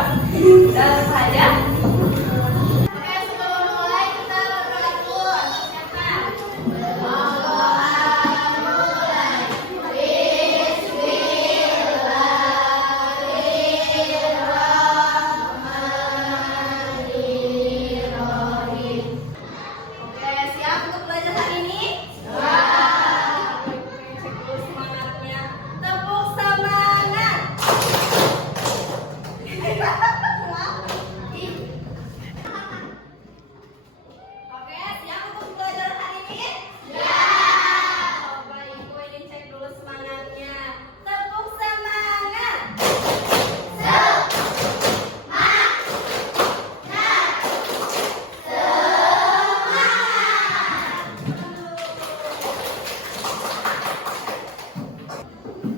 Langsung saja. Oke, sebelum mulai kita berdoa dulu. Oke, siap untuk belajar hari ini? Cek dulu semangatnya. Tepuk semangat. Oke, siap untuk belajar hari ini? Ya. Coba Ibu ini cek dulu semangatnya. Tepuk semangat.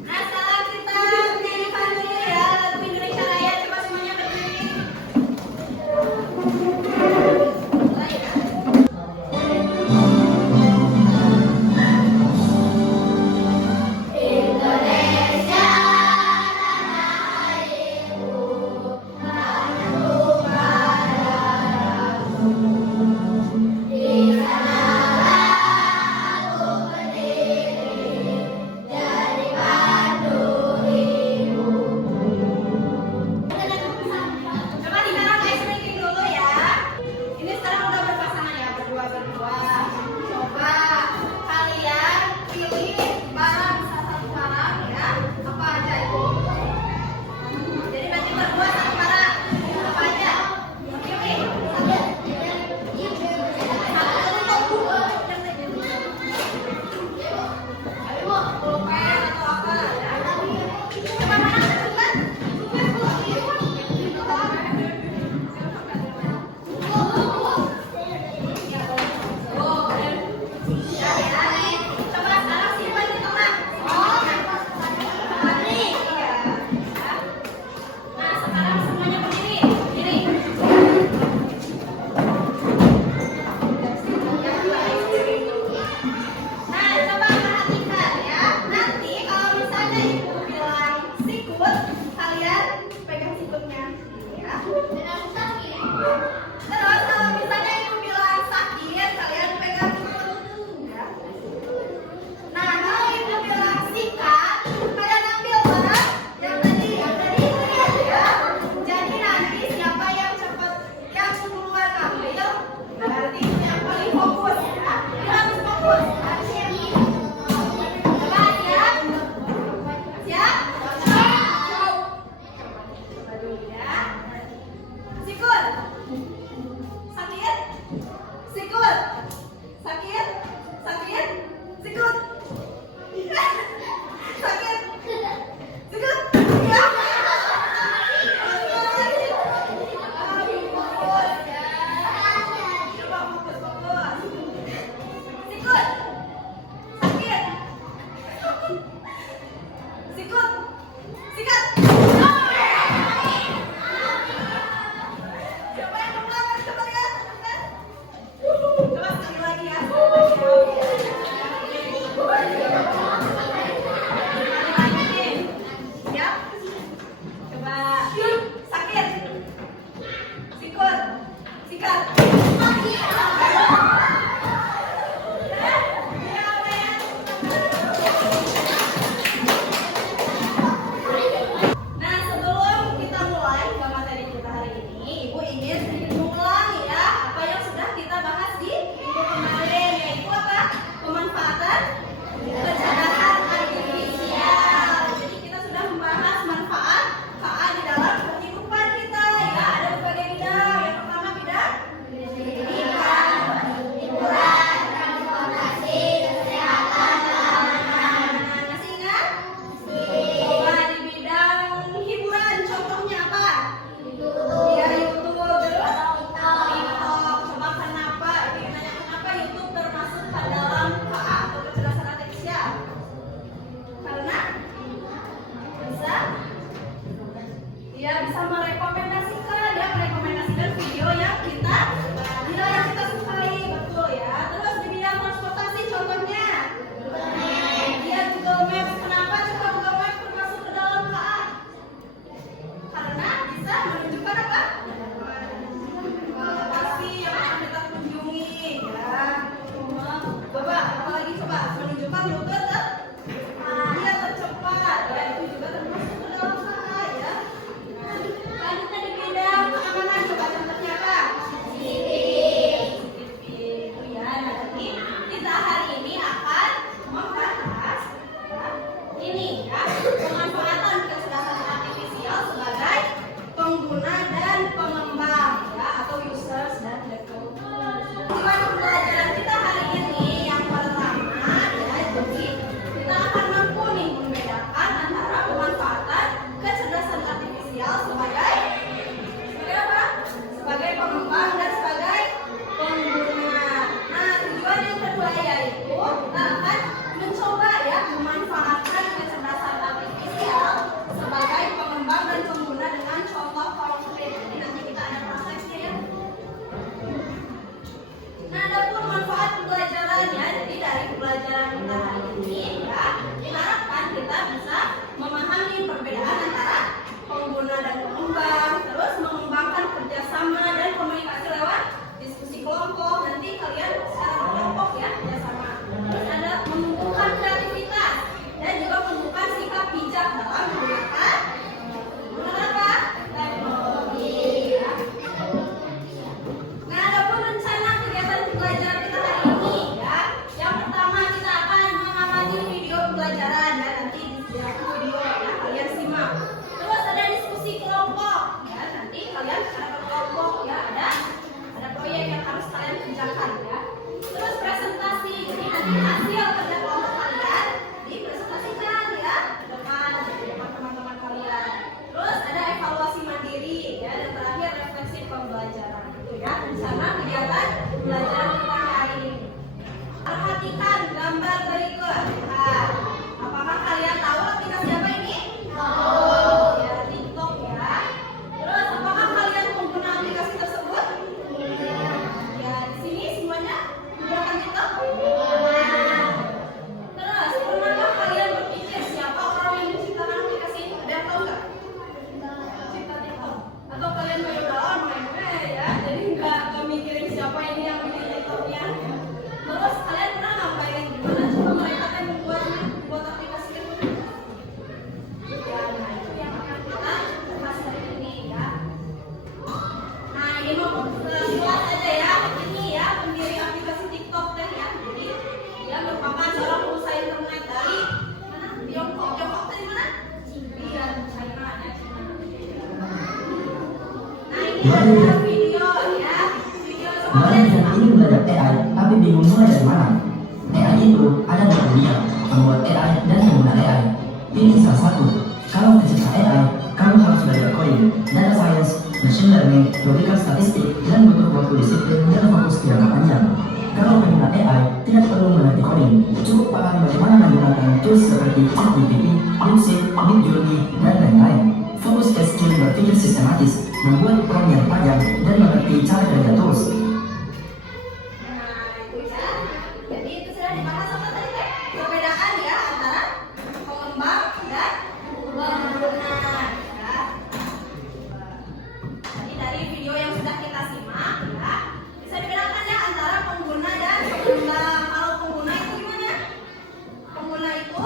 Nah, sekarang kita menyanyikan dulu ya lagu Indonesia Raya. Coba semuanya berdiri. Mulai ya. Indonesia tanah airku, tanahku padaku. Di sanalah aku berdiri, jadi pandu hidupku. Coba dibilang ice-breaking dulu ya. Ini sekarang udah berpasangan ya, berdua-berdua. Coba kalian pilih barang, salah satu barang ya. Apa aja itu? Jadi nanti berdua satu barang. Apa aja? Pilih. Pulpen atau apa ya? Coba mana cepat. Coba sekarang simpan di tengah. Nah, sekarang semuanya berdiri. Berdiri. Nah, coba perhatikan ya. Nanti kalau misalnya Ibu bilang sikut, kalian pegang sikutnya ya. Terus kalau misalnya Ibu bilang sakit, kalian pegang sikut ya. Nah, kalau Ibu bilang sikat, kalian ambil barang yang tadi lihat ya. Jadi nanti siapa yang cepat, yang duluan ambil, berarti yang paling fokus ya. Dia harus fokus. Coba siap? Siap? Coba dulu ya. Sikut. Sakit? Sikut. Sakit? Sakit? Sikut. Sakit? Sikut. Ya. Fokus ya. Coba fokus. Sikut. Sakit. Sikut. Sikat. Coba yang belakang, coba lihat. Coba sekali lagi ya. Siap? Coba. Sakit. Sikut. Sikat. Nah, sebelum kita mulai ke materi kita hari ini, Ibu ingin mengulangi ya apa yang sudah kita bahas di minggu kemarin, yaitu apa? Pemanfaatan kecerdasan artifisial. Jadi kita sudah membahas manfaat KA di dalam kehidupan kita ya. Ada berbagai bidang. Yang pertama bidang pendidikan, hiburan, transportasi, kesehatan, keamanan. Masih ingat? Coba di bidang hiburan, contohnya apa? Ya, YouTube, terus TikTok. Coba kenapa? Ini nanya kenapa YouTube termasuk ke dalam KA atau kecerdasan artifisial? Karena bisa, dia bisa merekomendasikan video yang kita sukai, betul ya. Terus di bidang transportasi, contohnya dia Google Maps. Kenapa coba Google Maps termasuk ke dalam KA? Karena bisa menunjukkan Buat yang video ya, video Buat yang ingin belajar AI tapi bingung mulai dari mana? AI itu ada dua dunia, pembuat AI dan pengguna AI. Pilih salah satu. Kalau pencipta AI, kamu harus belajar coding, data science, machine learning, logika statistik, dan butuh waktu disiplin dan fokus jangka panjang. Kalau pengguna AI, tidak perlu mengerti coding, cukup paham bagaimana menggunakan tools seperti ChatGPT, DeepSeek, Midjourney, dan lain-lain. Fokus ke skill berpikir sistematis, membuat prompt yang panjang, dan mengerti cara kerja tools. Nah, itu ya. Jadi itu sudah dibahas apa tadi teh? Perbedaan ya antara pengembang dan pengguna. Ya. Jadi dari video yang sudah kita simak, ya, bisa dibedakan ya antara pengguna dan pengembang. Kalau pengguna itu gimana? Pengguna itu,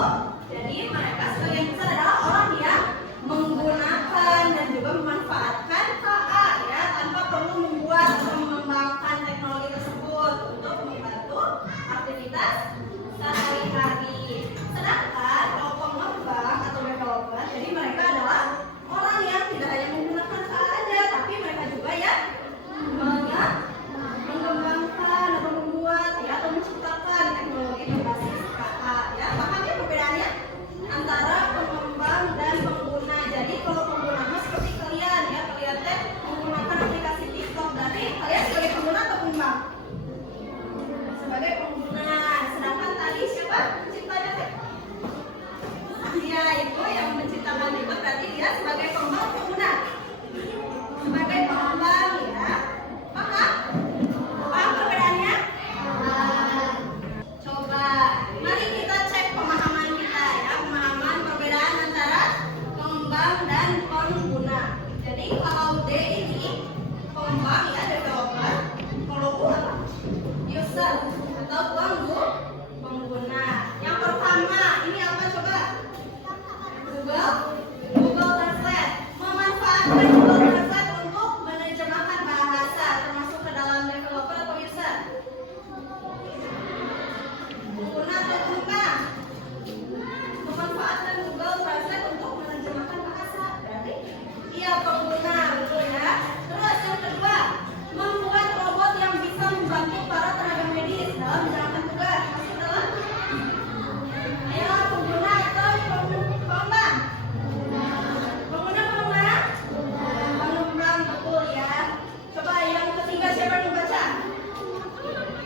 jadi mereka sebagian besar adalah orang yang menggunakan dan juga memanfaatkan KA ya tanpa perlu membuat atau mengembangkan teknologi tersebut untuk membantu aktivitas sehari-hari. Sedangkan kalau pengembang atau developer, jadi mereka adalah orang yang tidak hanya menggunakan KA aja, tapi mereka juga ya mengembangkan atau membuat ya atau menciptakan teknologi berbasis KA ya. Paham ya perbedaannya antara pengembang dan pengguna. Jadi kalau pengguna mah seperti kalian ya, kalian teh menggunakan aplikasi TikTok, berarti kalian sebagai pengguna atau pengembang? Sebagai pengguna. Sedangkan tadi siapa penciptanya teh? Dia itu yang menciptakan itu berarti dia sebagai pengembang atau pengguna? Sebagai pengembang ya. Paham? Paham perbedaannya? Coba, mari kita cek pemahaman kita ya, pemahaman perbedaan antara pengembang dan pengguna. Jadi kalau D ini pengembang ya, developer. Kalau U apa? User atau pengguna. Yang pertama ini apa coba? Google Translate. Memanfaatkan Google Translate untuk menerjemahkan bahasa termasuk ke dalam developer atau user. Pengguna atau pengembang? Memanfaatkan Google Translate untuk menerjemahkan bahasa. Berarti dia pengguna, betul ya. Terus yang kedua, membuat robot yang bisa membantu para tenaga medis dalam menjalankan tugas. Masuk dalam? Ayo pengguna atau pengembang? Pengguna? Pengembang, betul ya. Coba yang ketiga siapa yang baca?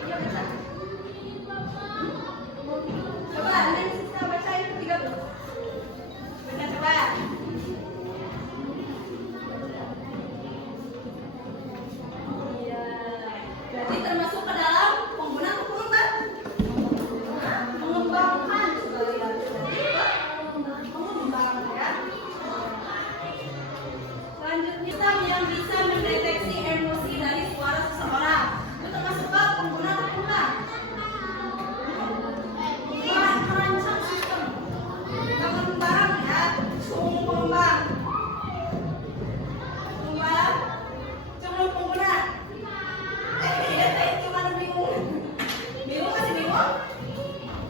Iya baca. Coba Neng Siska baca yang ketiga tuh. Baca coba. Iya. Berarti termasuk ke dalam pengguna atau pengembang? Mengembangkan sekalian. Berarti pengembang ya. Selanjutnya sistem yang bisa mendeteksi emosi dari suara seseorang. Itu termasuk ke pengguna atau pengembang? Merancang sistem. Pengembang ya, sungguh pengembang. Pengembang, cuma pengguna. Cuma bingung. Bingung masih bingung?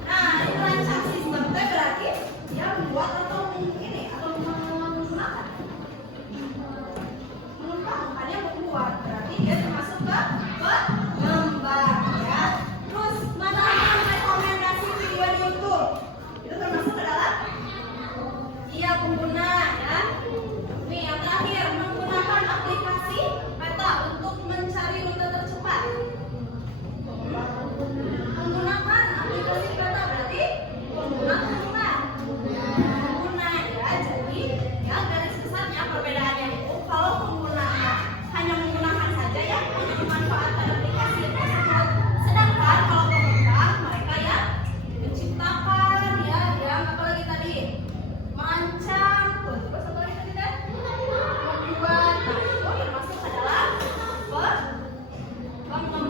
Nah, ini merancang sistem itu berarti dia membuat atau ini atau menggunakan. Mengembangkannya membuat, berarti dia termasuk ke pengembang ya. Terus menonton rekomendasi video di YouTube itu termasuk ke dalam? Iya pengguna ya. Nih yang terakhir, menggunakan aplikasi peta untuk mencari rute tercepat. Menggunakan aplikasi peta berarti pengguna atau pengguna? Pengguna ya. Jadi ya garis besarnya perbedaannya itu kalau penggunanya hanya menggunakan saja ya untuk memanfaatkan aplikasi tersebut. Sedangkan kalau pengembang mereka ya menciptakan ya yang apalagi tadi merancang, terus apa lagi tadi kan? Membuat. Nah itu termasuk adalah pengembang.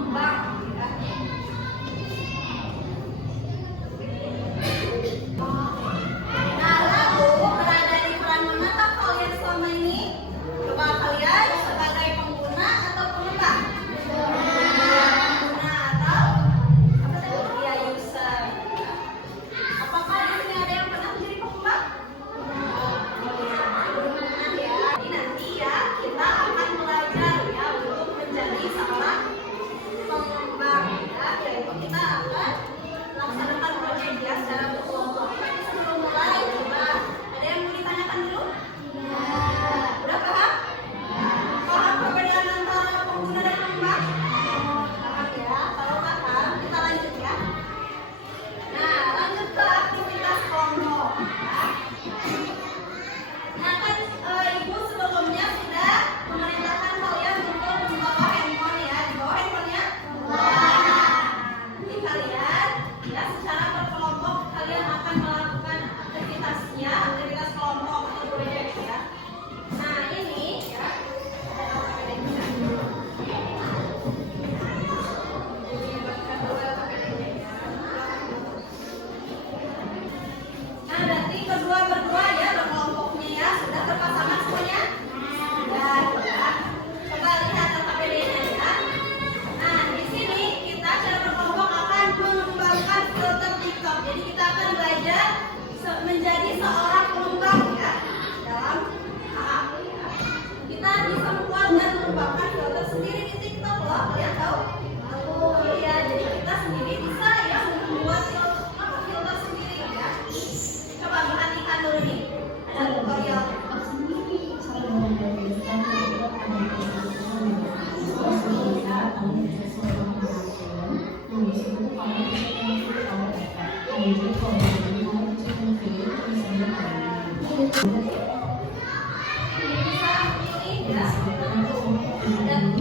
mengembangkan filter sendiri di TikTok loh. Kalian tahu? Iya, jadi kita sendiri bisa ya membuat filter sendiri ya. Coba perhatikan dulu nih. Ada tutorial. Ini bisa pilih ya. Dan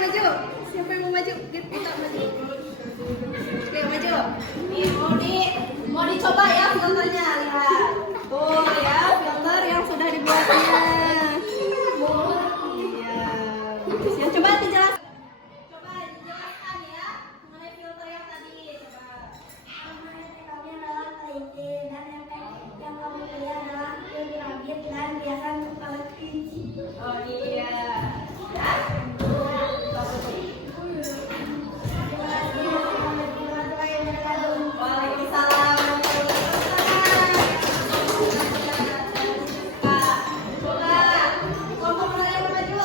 maju. Siapa yang mau maju? Kita maju. Oke, maju. Nih, mau dicoba ya filternya, lihat. Tuh ya, filter yang sudah dibuatnya. Iya. Ya, coba dijelaskan. Coba dijelaskan ya mengenai filter yang tadi. Coba. Kami adalah kelinci dan yang kamu pilih adalah pirabir dan hiasan kepala kelinci. Oh iya. Ya. Waalaikumsalam. Coba kelompok mana yang maju?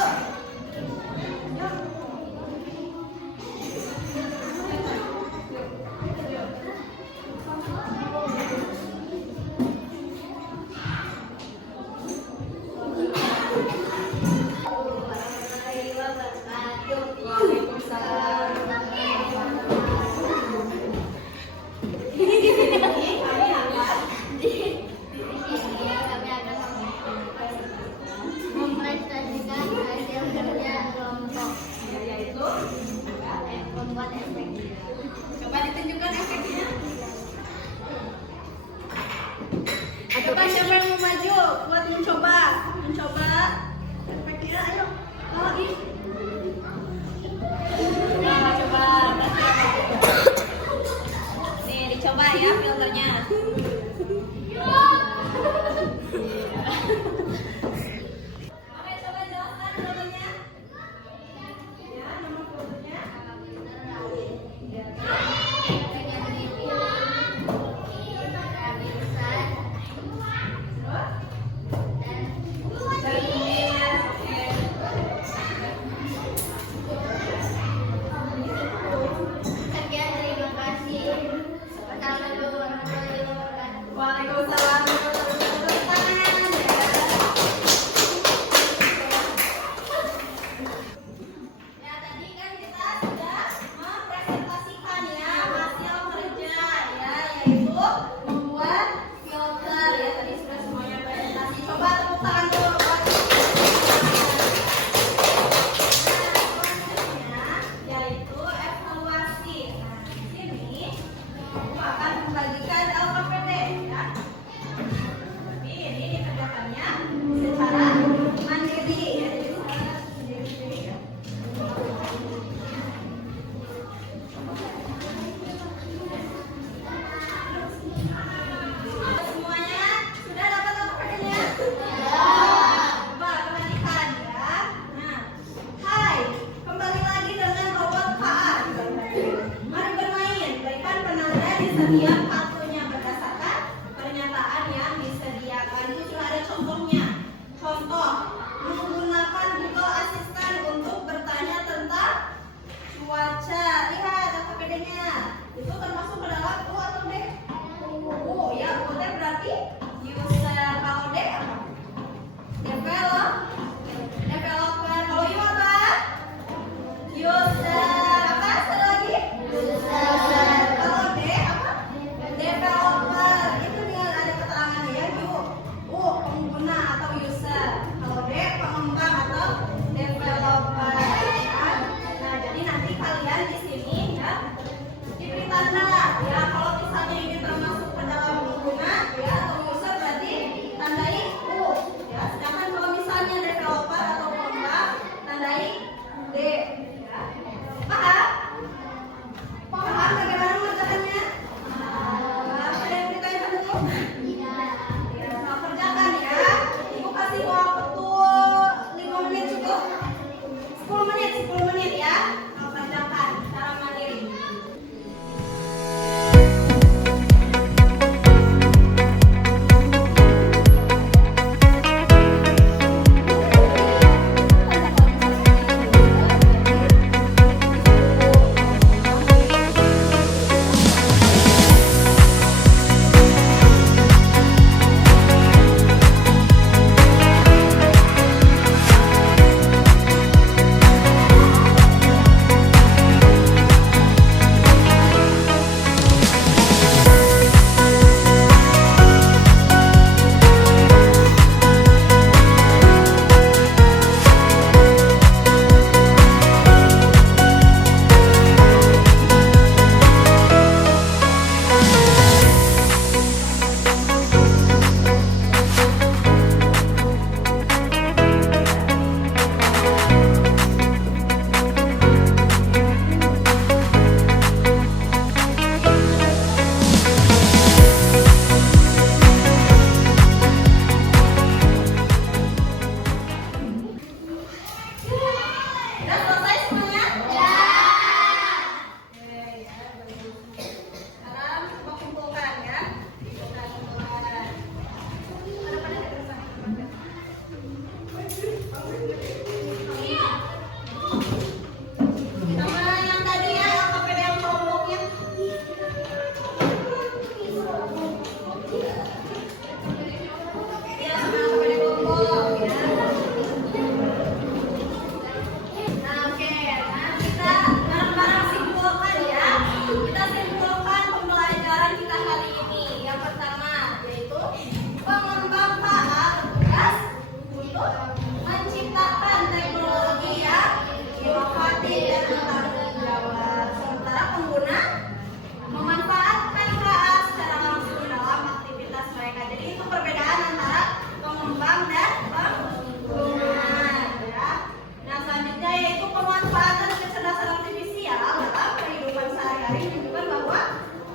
Mempresentasikan hasil kerja kelompok Yaitu membuat efek. coba ditunjukkan efeknya. Coba siapa yang mau maju buat mencoba efeknya, ayo lagi. Coba nih dicoba ya filternya. Oke, coba jelaskan filternya. Ya, nama filternya. Sekian, terima kasih. Wassalamualaikum warahmatullahi wabarakatuh. Waalaikumsalam. Ya, tadi kan kita sudah mempresentasikan ya hasil kerja ya, yaitu membuat filter ya. Tadi sudah semuanya presentasi. Coba tepuk tangan dulu. Yaitu evaluasi. Nah, di sini aku akan membagikan LKPD ya. Tapi ini dikerjakannya secara mandiri ya. Jadi secara sendiri-sendiri ya. Semuanya sudah dapat LKPD-nya? Coba perhatikan ya. Nah, hai, kembali lagi dengan robot KA. Mari bermain, berikan penanda di setiap kartunya berdasarkan pernyataan yang disediakan. Itu sudah ada contohnya. Contoh, menggunakan Google Assistant untuk bertanya tentang cuaca. Lihat LKPD-nya. Itu termasuk ke dalam U atau D? U ya, U teh berarti user. Kalau D apa? Developer. Kalau U apa? User. Apa? Satu lagi? User. Kalau D apa? dan bertanggung jawab. Sementara pengguna memanfaatkan HA secara langsung dalam aktivitas mereka. Jadi itu perbedaan antara pengembang dan pengguna. Ya. Nah selanjutnya yaitu pemanfaatan kecerdasan artifisial dalam kehidupan sehari-hari menunjukkan bahwa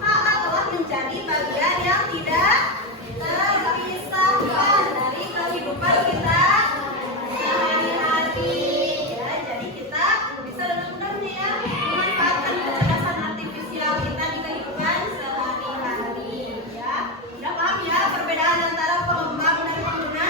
HA telah menjadi bagian yang tidak terpisahkan dari kehidupan kita sehari-hari. Ya, jadi kita bisa dengan mudahnya ya memanfaatkan kecerdasan artifisial kita di kehidupan sehari-hari. Ya, udah paham ya perbedaan antara pengembang dan pengguna?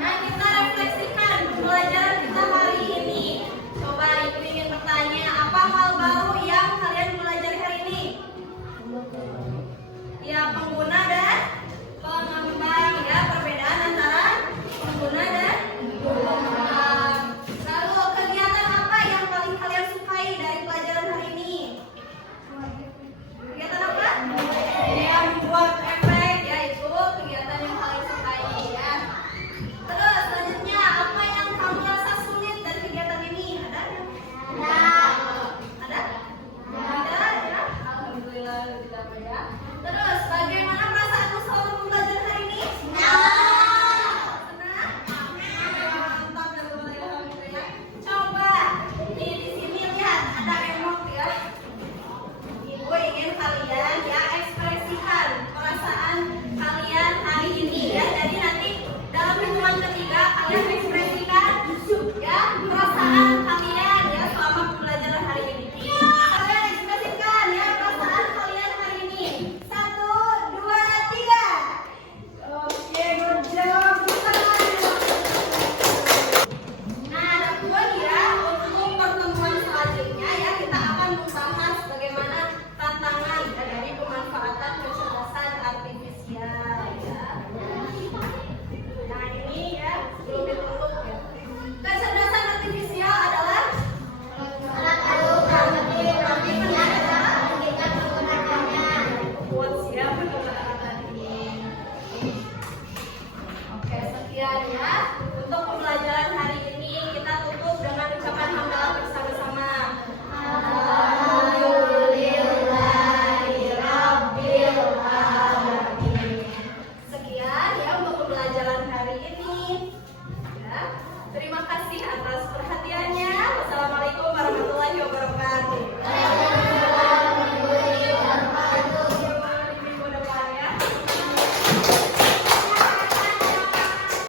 Nah, kita refleksikan pembelajaran kita hari ini. Coba Ibu ingin bertanya, apa hal baru yang kalian pelajari hari ini? Ya, pengguna dan pengembang. Ya, perbedaan antara pengguna dan pengembang. Lalu kegiatan apa yang paling kalian sukai dari pelajaran hari ini? Kegiatan apa? Yang membuat efek, yaitu kegiatan yang paling sukai ya. Terus selanjutnya, apa yang kamu rasa sulit dari kegiatan ini? Ada? Ada? Ada ya? Alhamdulillah tidak apa ya. Terus bagaimana perasaanmu selama pembelajaran hari ini? Senang? Mantap ya boleh alhamdulillah. Coba di sini lihat ada emot ya. Ibu ingin kalian ya ekspresikan perasaan kalian hari ini ya. Jadi nanti dalam hitungan ketiga kalian ekspresikan ya perasaan kalian ya selama pembelajaran hari ini. Kalian ekspresikan ya perasaan kalian hari ini. 1, 2, 3. Oke, good job. Nah, teman-teman ya, untuk pertemuan selanjutnya ya kita akan membahas bagaimana tantangan dari pemanfaatan kecerdasan artifisial ya. Nah, ini ya belum ditutup ya. Kecerdasan artifisial adalah buat siapa kata-kata ini. Oke, sekian ya untuk pembelajaran hari ini. Kita tutup dengan ucapan hamdalah bersama-sama. Alhamdulillahirabbil. Sekian ya untuk pembelajaran hari ini. Ya, terima kasih atas perhatiannya.